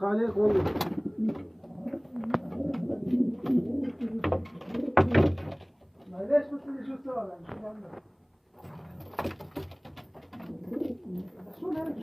خالق والله. معليش قلت لي شو سوى يعني شو عمل؟ شو هذا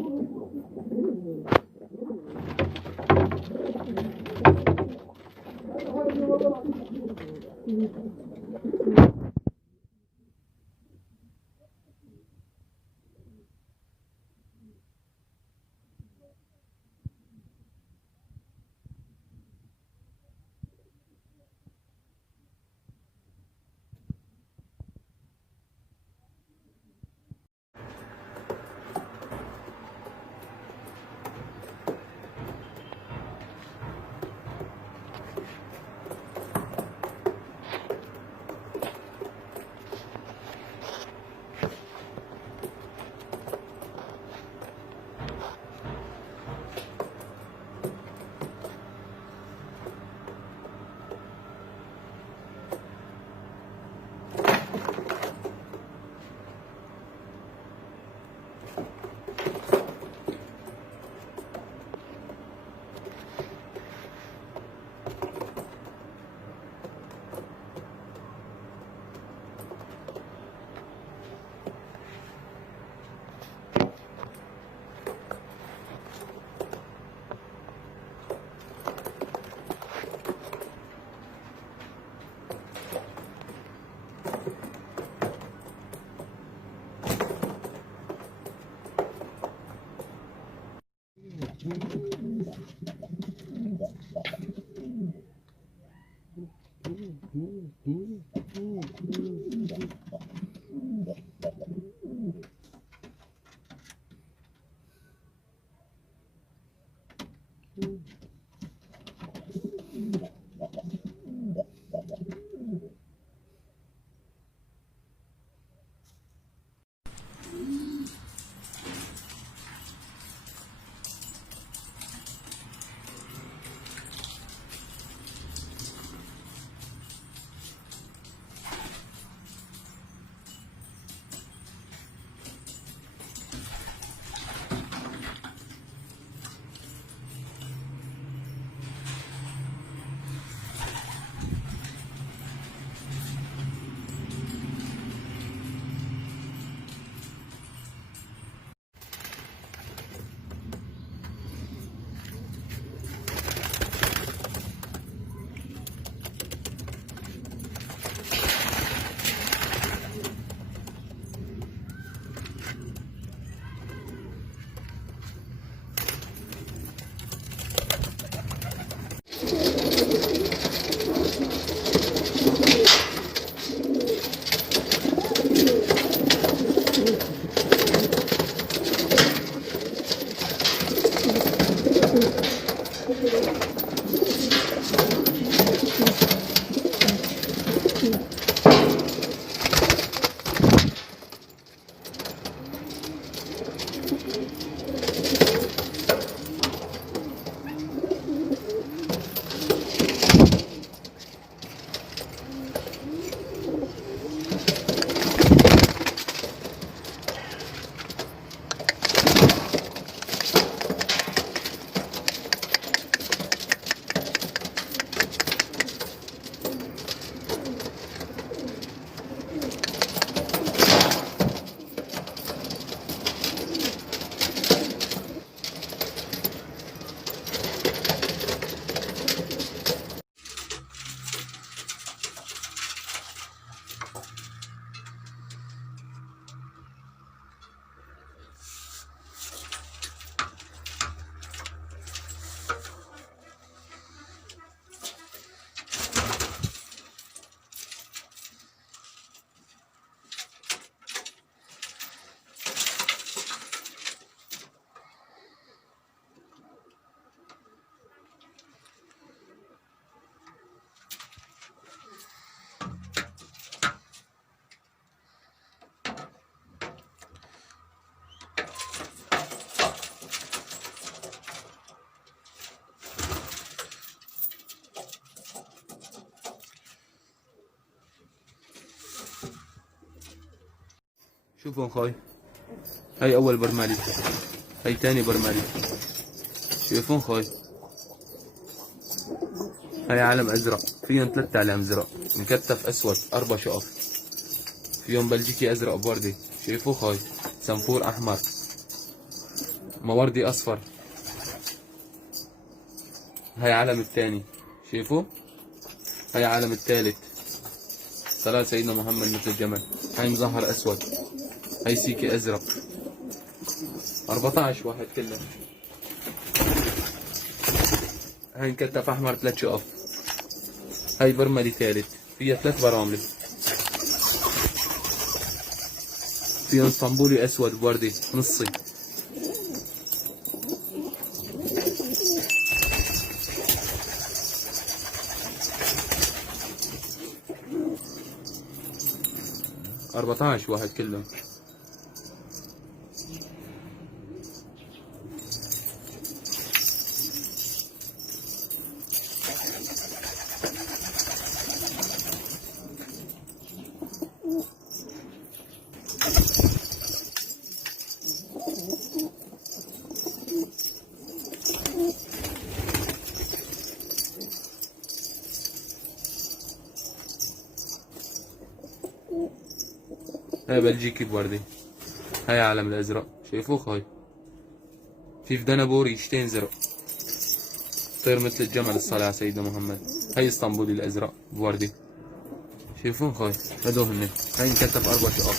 شوفوا اخوي هاي اول برمالي، هاي تاني برمالي، شايفون خوي؟ هاي علم ازرق، فيهم 3 علم ازرق مكتف اسود 4 شقف، فيهم بلجيكي ازرق بوردي، شايفوه خوي؟ سنفور احمر، موردي اصفر. هاي علم الثاني، شايفوه؟ هاي علم الثالث، صلاة سيدنا محمد مثل الجمل. هاي مظهر اسود، هاي سيكي ازرق. 14 واحد كله. هاي مكتف احمر 3 شقف. هاي برملي ثالث، فيها 3 برامل، فيها اسطنبولي اسود بوردي نصي. أربعتاش واحد كلهم. هاي بلجيكي بوردي، هاي علم الازرق، شايفوه خوي؟ في دنبور ريشتين زرق، طير مثل الجمل الصلاة على سيدنا محمد. هاي اسطنبولي الازرق بوردي، شايفوه خوي؟ هدول هن. هاي مكتف 4 شقق.